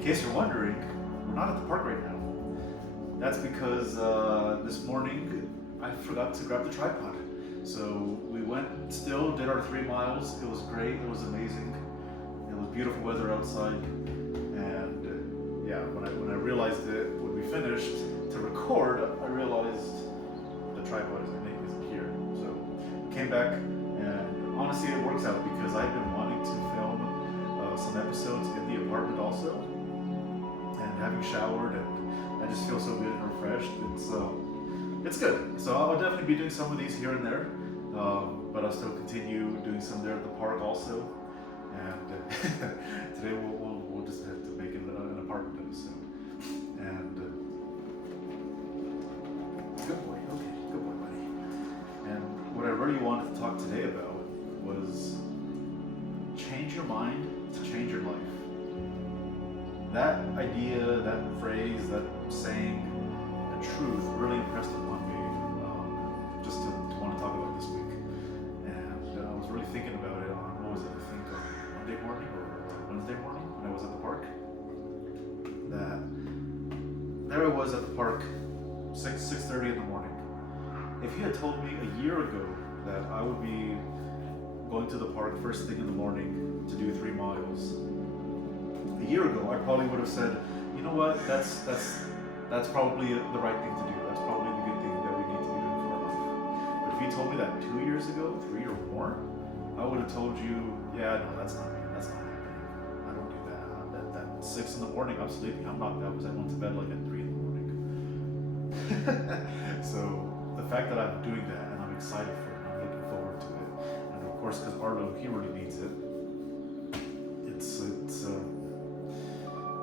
in case you're wondering, we're not at the park right now. That's because this morning I forgot to grab the tripod. So we did our 3 miles. It was great, it was amazing. It was beautiful weather outside. And yeah, when I realized it, when we finished to record, I realized the tripod isn't here. So came back, and honestly it works out because I've been wanting to film some episodes in the apartment also. And having showered, and I just feel so good and refreshed. It's good. So I'll definitely be doing some of these here and there, but I'll still continue doing some there at the park also. And today we'll just have to make it an apartment episode. And good boy, okay, good boy, buddy. And what I really wanted to talk today about was change your mind to change your life. That idea, that phrase, that saying, the truth really impressed upon me just to want to talk about this week. And I was really thinking about it on, what was it, I think Monday morning or Wednesday morning when I was at the park. That there I was at the park, 6:30 in the morning. If you had told me a year ago that I would be going to the park first thing in the morning to do 3 miles, a year ago, I probably would have said, you know what, that's probably the right thing to do. That's probably the good thing that we need to be doing for our life. But if you told me that 2 years ago, 3 or more, I would have told you, yeah, no, that's not me. That's not happening. I don't do that. That 6 in the morning, I'm sleeping. I'm not that because I went to bed like at 3 in the morning. So the fact that I'm doing that and I'm excited for it, I'm looking forward to it, and of course, because Arlo, he really needs it.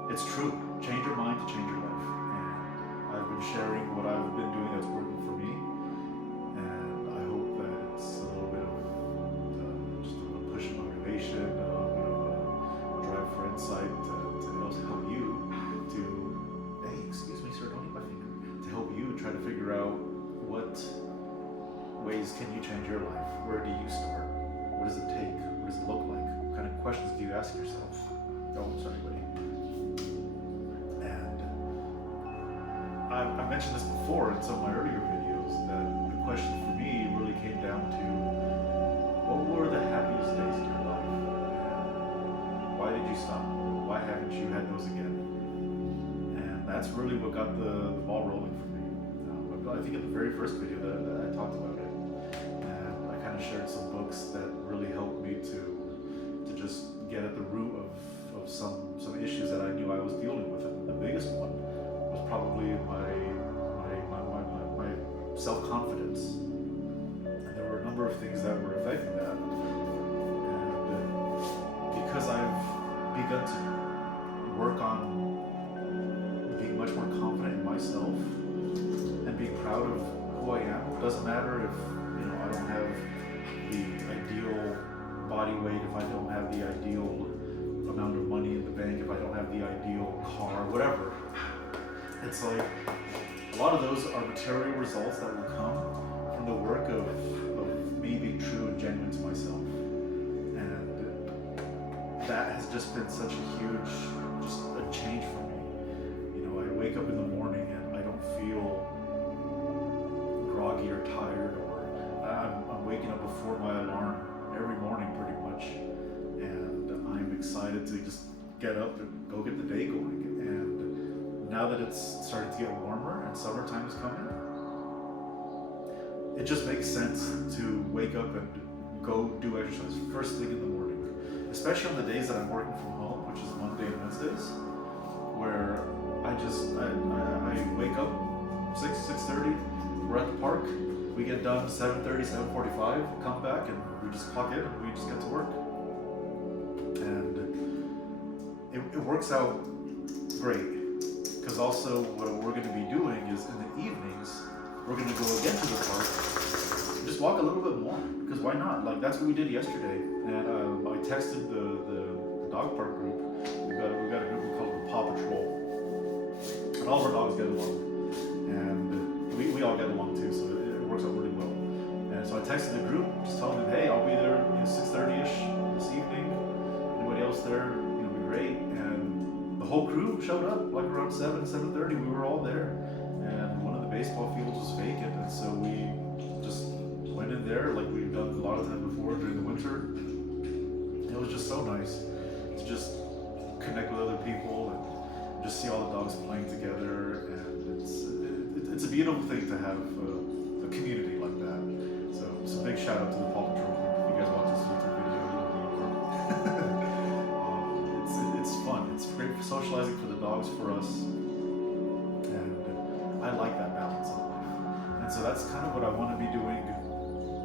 It's true. Change your mind to change your life. And I've been sharing what I've been doing that's working for me. And I hope that it's a little bit of just a push of motivation, a little bit of a drive for insight to also help you to, hey, excuse me, sir, don't eat my finger. To help you try to figure out what ways can you change your life? Where do you start? What does it take? What does it look like? What kind of questions do you ask yourself? Oh, sorry, buddy. I mentioned this before in some of my earlier videos, that the question for me really came down to, what were the happiest days in your life? And why did you stop? Why haven't you had those again? And that's really what got the ball rolling for me. I think in the very first video that I talked about it, and I kind of shared some books that really helped me to just get at the root of some issues that I knew I was dealing with. And the biggest one was probably my self-confidence. And there were a number of things that were affecting that. And because I've begun to work on being much more confident in myself and being proud of who I am, it doesn't matter if I don't have the ideal body weight, if I don't have the ideal amount of money in the bank, if I don't have the ideal car, whatever. It's like a lot of those are material results that will come from the work of me being true and genuine to myself. And that has just been such a huge, just a change for me. I wake up in the morning and I don't feel groggy or tired, or I'm waking up before my alarm every morning pretty much. And I'm excited to just get up and go get the day going. And now that it's starting to get warmer and summertime is coming, it just makes sense to wake up and go do exercise first thing in the morning. Especially on the days that I'm working from home, which is Monday and Wednesdays, where I wake up 6:30, we're at the park, we get done 7:30, 7:45, come back and we just clock in and we just get to work. And it works out great. Because also what we're going to be doing is in the evenings, we're going to go again to the park, just walk a little bit more, because why not? Like, that's what we did yesterday. And I texted the dog park group. We got a group called the Paw Patrol, and all of our dogs get along, and we all get along too, so it works out really well. And so I texted the group, just telling them, hey, I'll be there 6:30ish this evening. Anybody else there, be great. And the whole crew showed up, like around 7:30. We were all there, and one of the baseball fields was vacant, and so we just went in there like we've done a lot of times before during the winter. It was just so nice to just connect with other people and just see all the dogs playing together, and it's a beautiful thing to have a community like that. So big shout out to the Paw Patrol group. If you guys watch this YouTube video, you know who you are. It's fun. It's great for socializing for the dogs, for us, and I like that balance of life. And so that's kind of what I want to be doing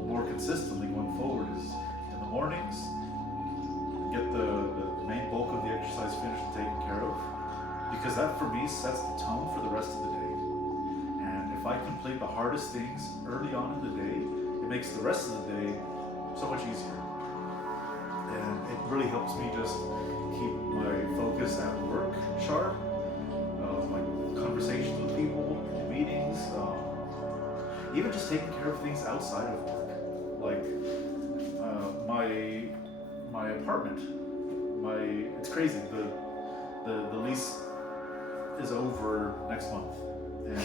more consistently going forward. Is in the mornings, get the main bulk of the exercise finished and taken care of, because that for me sets the tone for the rest of the day. And if I complete the hardest things early on in the day, it makes the rest of the day so much easier. And it really helps me just keep my focus at work sharp, my conversations with people, meetings, even just taking care of things outside of work. Like my apartment, it's crazy. The lease is over next month, and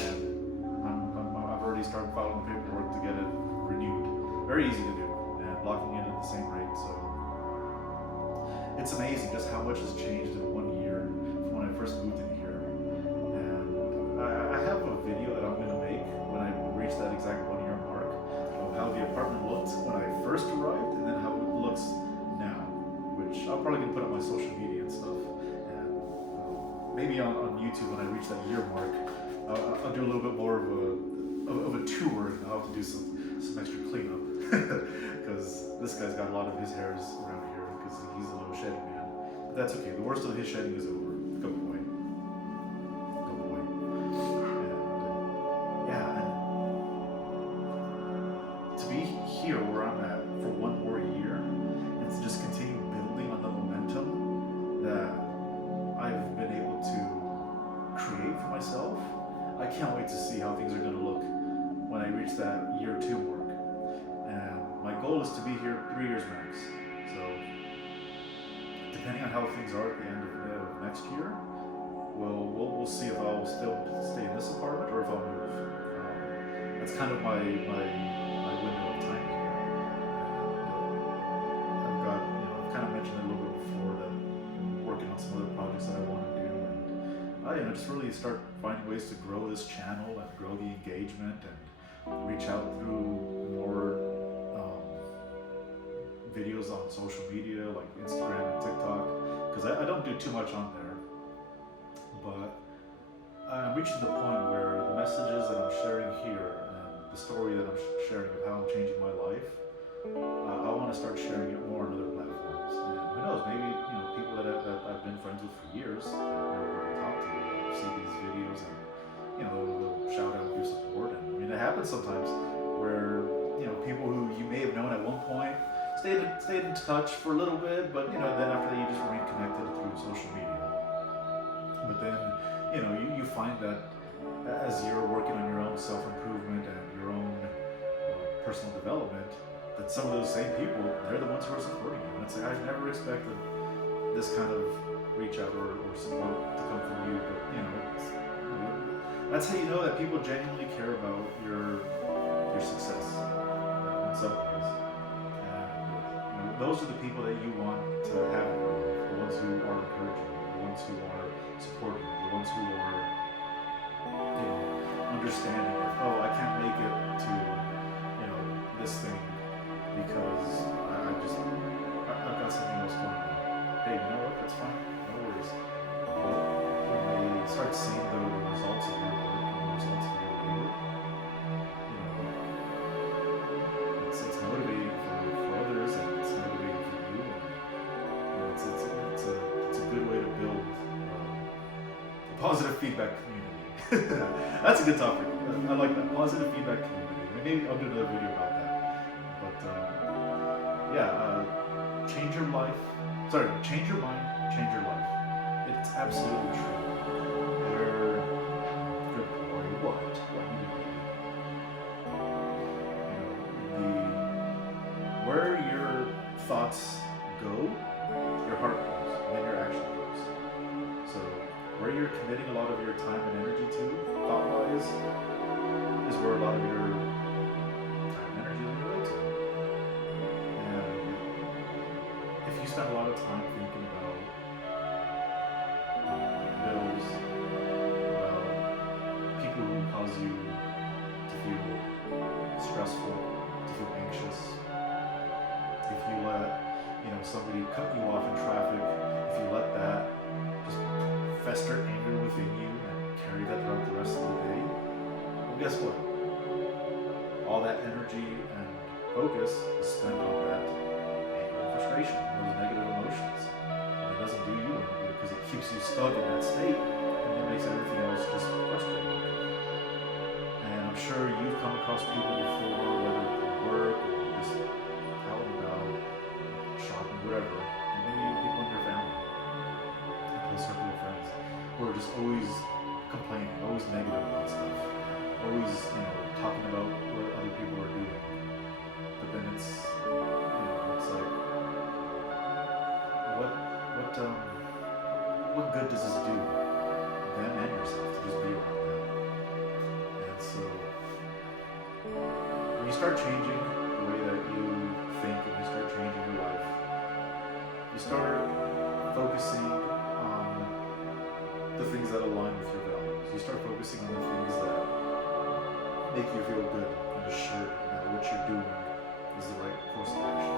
I've already started filing the paperwork to get it renewed. Very easy to do, and locking in at the same rate. So it's amazing just how much has changed in 1 year from when I first moved in here. And I have a video that I'm going to make when I reach that exact 1 year mark of how the apartment looked when I first arrived, and then how it looks now, which I'm probably going to put on my social media and stuff. And maybe on YouTube when I reach that year mark, I'll do a little bit more of a tour, and I'll have to do some extra cleanup because this guy's got a lot of his hairs around here because he's a little shedding man. But that's okay. The worst of his shedding is over. Go boy. Go boy. And yeah, and to be here where I'm at for 1 more year and to just continue building on the momentum that I've been able to create for myself, I can't wait to see how things are going to look when I reach that year 2 mark. And my goal is to be here 3 years max. So depending on how things are at the end of next year, we'll see if I'll still stay in this apartment or if I'll move. That's kind of my window of time here. I've got, I've kind of mentioned it a little bit before that I'm working on some other projects that I want to do, and just really start finding ways to grow this channel and grow the engagement and reach out through more videos on social media like Instagram and TikTok, because I don't do too much on there, but I'm reaching the point where the messages that I'm sharing here and the story that I'm sharing of how I'm changing my life, I want to start sharing it more on other platforms. And who knows, maybe people that I've been friends with for years that I've never really talked to will see these videos and they'll shout out and give support. And I mean, it happens sometimes where people who you may have known at one point stayed in touch for a little bit, but then after that you just remain connected through social media. But then you find that as you're working on your own self-improvement and your own personal development, that some of those same people, they're the ones who are supporting you. And it's like, I've never expected this kind of reach out or support to come from you, but that's how you know that people genuinely care about your success in some ways. And those are the people that you want to have in your life, the ones who are encouraging, the ones who are supporting, the ones who are understanding that, I can't make it to this thing because I've got something else going on. Hey, you know what? That's fine. No worries. But when they start seeing the results of your work and the results of your labor, it's motivating for others, and it's motivating for you. And it's a good way to build a positive feedback community. That's a good topic. I like that. Positive feedback community. Maybe I'll do another video about that. But change your life. Sorry, change your mind, change your life. It's absolutely true. Good boy, what? Where your thoughts go, your heart goes, and then your action goes. So where you're committing a lot of your time and energy to, thought-wise, is where a lot of your time and energy is going to go to. And if you spend a lot of time thinking about bills, about people who cause you to feel stressful, to feel anxious, if you let somebody cut you off in traffic, if you let that just fester anger within you and carry that throughout the rest of the day, well, guess what? All that energy and focus is spent on that anger and frustration, those negative emotions. And it doesn't do you any good because it keeps you stuck in that state and it makes everything else just frustrating. And I'm sure you've come across people before, whether it's at work or just out and about, shopping, whatever, and maybe even people in your family, a close circle of friends, who are just always complaining, always negative about stuff, always, talking about what other people are doing. But then it's like, what good does this do them and yourself to just be around that? And so, when you start changing the way that you think and you start changing your life, you start focusing on the things that align with your values. You start focusing on the things that make you feel good and assured that what you're doing is the right course of action.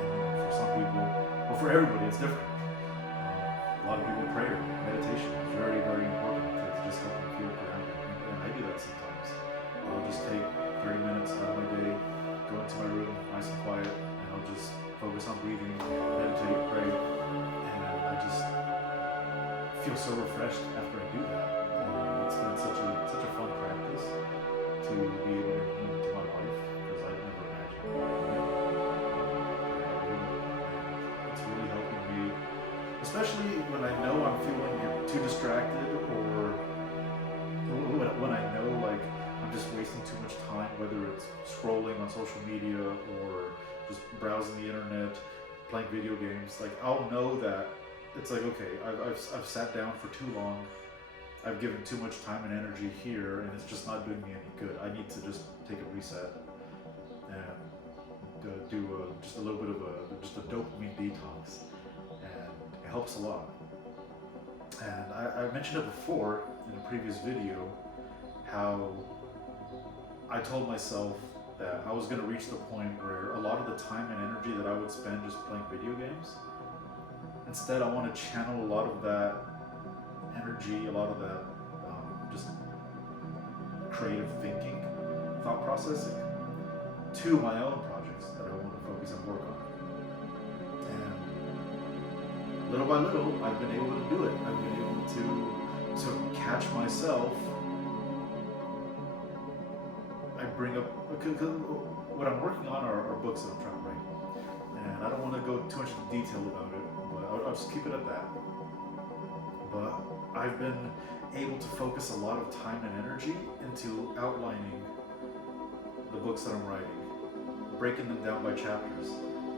And for some people, or for everybody, it's different. A lot of people, prayer, meditation is very, very important to just help them feel grounded. And I do that sometimes. I'll just take 30 minutes out of my day, go into my room, nice and quiet, and I'll just focus on breathing, meditate, pray, and I just feel so refreshed after I do that. And it's been such a fun practice to be able to implement into my life because I've never imagined it's really helping me, especially when I know I'm feeling too distracted or when I know like I'm just wasting too much time, whether it's scrolling on social media or just browsing the internet, playing video games. Like I'll know that it's like, okay, I've sat down for too long, I've given too much time and energy here, and it's just not doing me any good. I need to just take a reset and do just a little bit of a dopamine detox, and it helps a lot. And I mentioned it before in a previous video, how I told myself that I was going to reach the point where a lot of the time and energy that I would spend just playing video games, instead I want to channel a lot of that energy, a lot of that just creative thinking, thought processing, to my own projects that I want to focus and work on. And little by little, I've been able to do it. I've been able to catch myself. I bring up, what I'm working on are books that I'm trying to write. And I don't want to go too much into detail about it, but I'll just keep it at that. But I've been able to focus a lot of time and energy into outlining the books that I'm writing, breaking them down by chapters.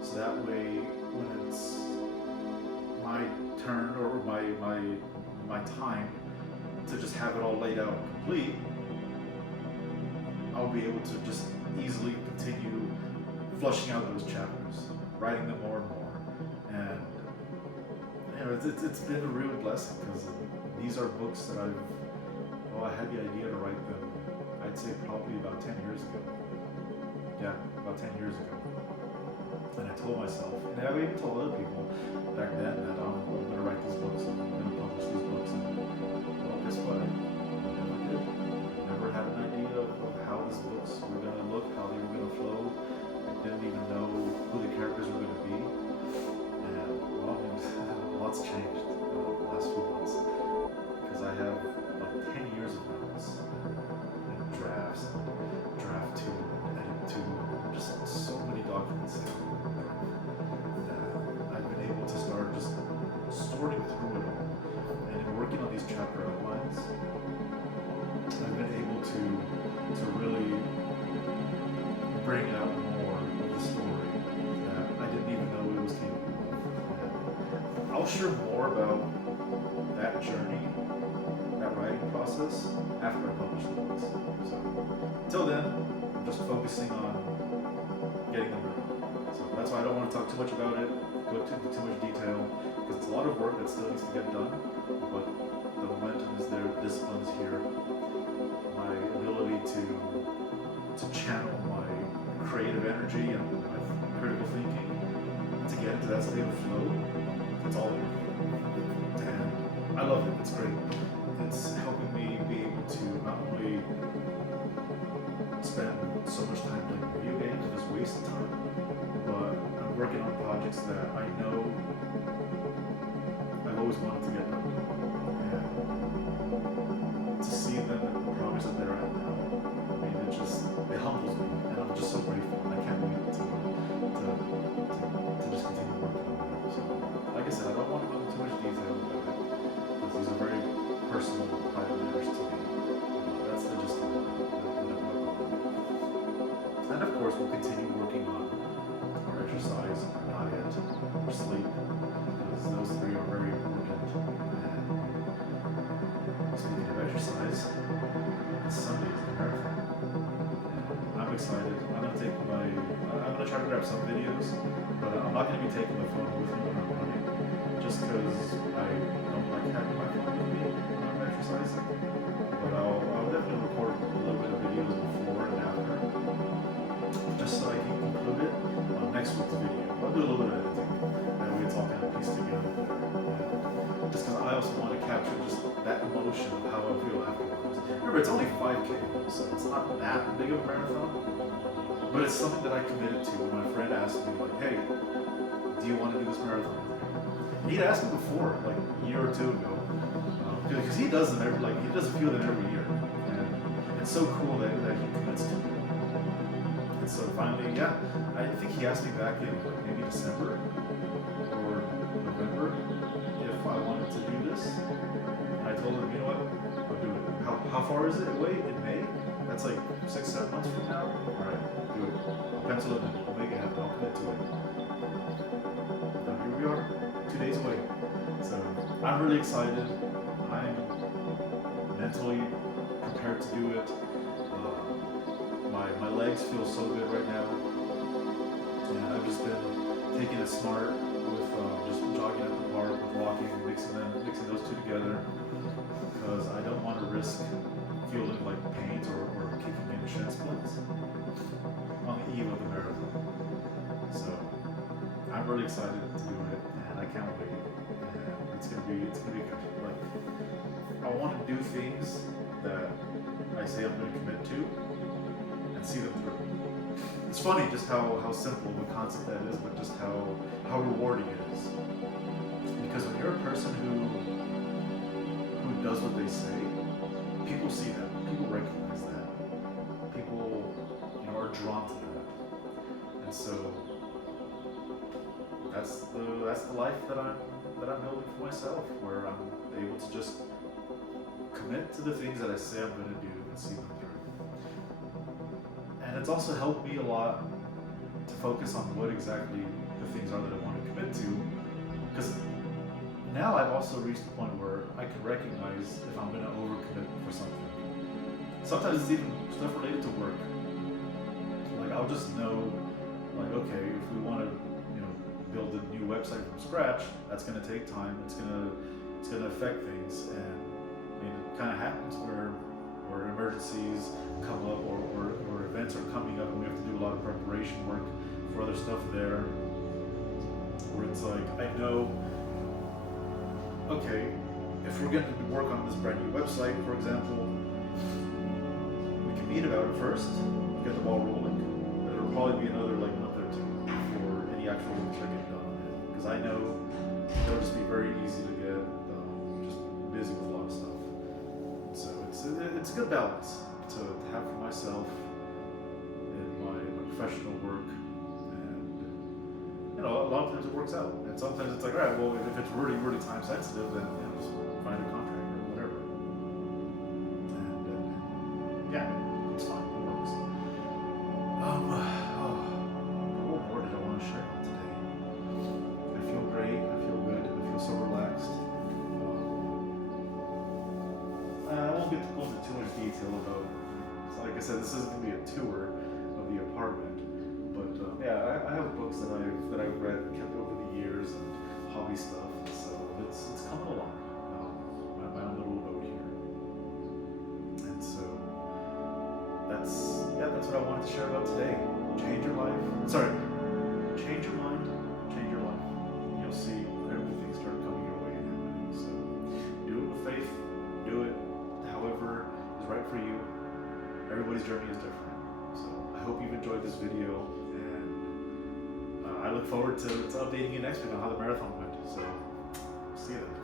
So that way, when it's my turn or my time to just have it all laid out and complete, I'll be able to just easily continue flushing out those chapters, writing them more and more. And it's been a real blessing because these are books that I had the idea to write them, I'd say probably about 10 years ago. Yeah, about 10 years ago. And I told myself, and I even told other people back then that I'm going to write these books and I'm going to publish these books. And well, guess what? I never did. Never had an idea of how these books were going to look, how they were going to flow. I didn't even know who the characters were going to be. And well, a lot's changed in the last few months because I have like 10 years of notes and drafts, draft 2, edit 2, just so many documents that I've been able to start just sorting through it all. And in working on these chapter outlines, I've been able to really bring out more of the story that I didn't even know it was capable of. And I'll share more about that journey, that writing process, after I publish the books. So until then, I'm just focusing on getting them written. So that's why I don't want to talk too much about it, go into too much detail, because it's a lot of work that still needs to get done, but the momentum is there, the discipline is here, my ability to channel my creative energy and my critical thinking to get into that state of flow, it's all there. And I love it, it's great. It's helping me be able to not only spend so much time playing video games and just waste time, but I'm working on projects that I know I've always wanted to get done. And to see them at the progress that they're at now, I mean, it humbles me, and I'm just so grateful, and I can't wait to just continue working on it. So, like I said, I don't want to go into too much detail about it, because these are very personal, private matters to me. That's the gist of it that I'm working on. And of course, we'll continue working on our exercise, our diet, our sleep, because those three are very important. And speaking of exercise, this Sunday is the marathon. And I'm excited. I'm gonna try to grab some videos, but I'm not gonna be taking my phone with me when I'm running, just because I don't like having my phone with me when I'm exercising. But I'll definitely record a little bit of videos before and after, just so I can include it on next week's video. I'll do a little bit of editing, that way it's all kind of pieced together there. And just because I also want to capture just that emotion of how I feel afterwards. Remember, it's only 5K, so it's not that big of a marathon, but it's something that I committed to when my friend asked me, like, hey, do you want to do this marathon with me? And he'd asked me before, like a year or two ago, because he does them he does a few of them every year, and it's so cool that he commits to it. And so finally, yeah, I think he asked me back in maybe December or November if I wanted to do this. And I told him, you know what, I'll do it. How far is it away? In May? That's like 6-7 months from now? Alright, do it. I'll pencil it in. I'll make it happen. I'll commit to it. Now here we are, 2 days away. So I'm really excited. I'm mentally prepared to do it. My legs feel so good right now. And I've just been taking it smart with just jogging at the park, with walking, mixing those two together, because I don't want to risk feeling like pains or kicking in shin splints on the eve of the marathon. So I'm really excited to do it, and I can't wait. And it's gonna be good. Like, I want to do things that I say I'm going to commit to and see them through. It's funny just how simple of a concept that is, but just how rewarding it is. Because when you're a person who does what they say, people see that, people recognize that, people are drawn to that, and so that's the life that I'm building for myself, where I'm able to just commit to the things that I say I'm going to do and see them through. And it's also helped me a lot to focus on what exactly the things are that I want to commit to, because now I've also reached the point where I can recognize if I'm going to overcommit for something. Sometimes it's even stuff related to work. Like, I'll just know, like, okay, if we want to, build a new website from scratch, that's going to take time. It's going to affect things, and it kind of happens where emergencies come up or events are coming up, and we have to do a lot of preparation work for other stuff there. Where it's like, I know, okay, if we're going to work on this brand new website, for example, we can meet about it first, get the ball rolling, but it'll probably be another month or two before any actual work can get done. Because I know it'll just be very easy to get just busy with a lot of stuff. So it's a good balance to have for myself in my professional work, and a lot of times it works out, and sometimes it's like, all right, well, if it's really, really time sensitive, then just find a contractor or whatever, and yeah, it's fine, it works. What more did I want to share today? I feel great, I feel good, I feel so won't get to go into too much detail about. So like I said, this isn't going to be a tour of the apartment, but yeah, I have books that I've read and kept over the years and hobby stuff. So it's coming along. My own little boat here, and so that's what I wanted to share about today. Change your life. Sorry, change your mind, change your life. You'll see everything start coming your way and happening. So do it with faith. Do it however is right for you. Everybody's journey is different. So I hope you've enjoyed this video, and I look forward to updating you next week on how the marathon went. So see you then.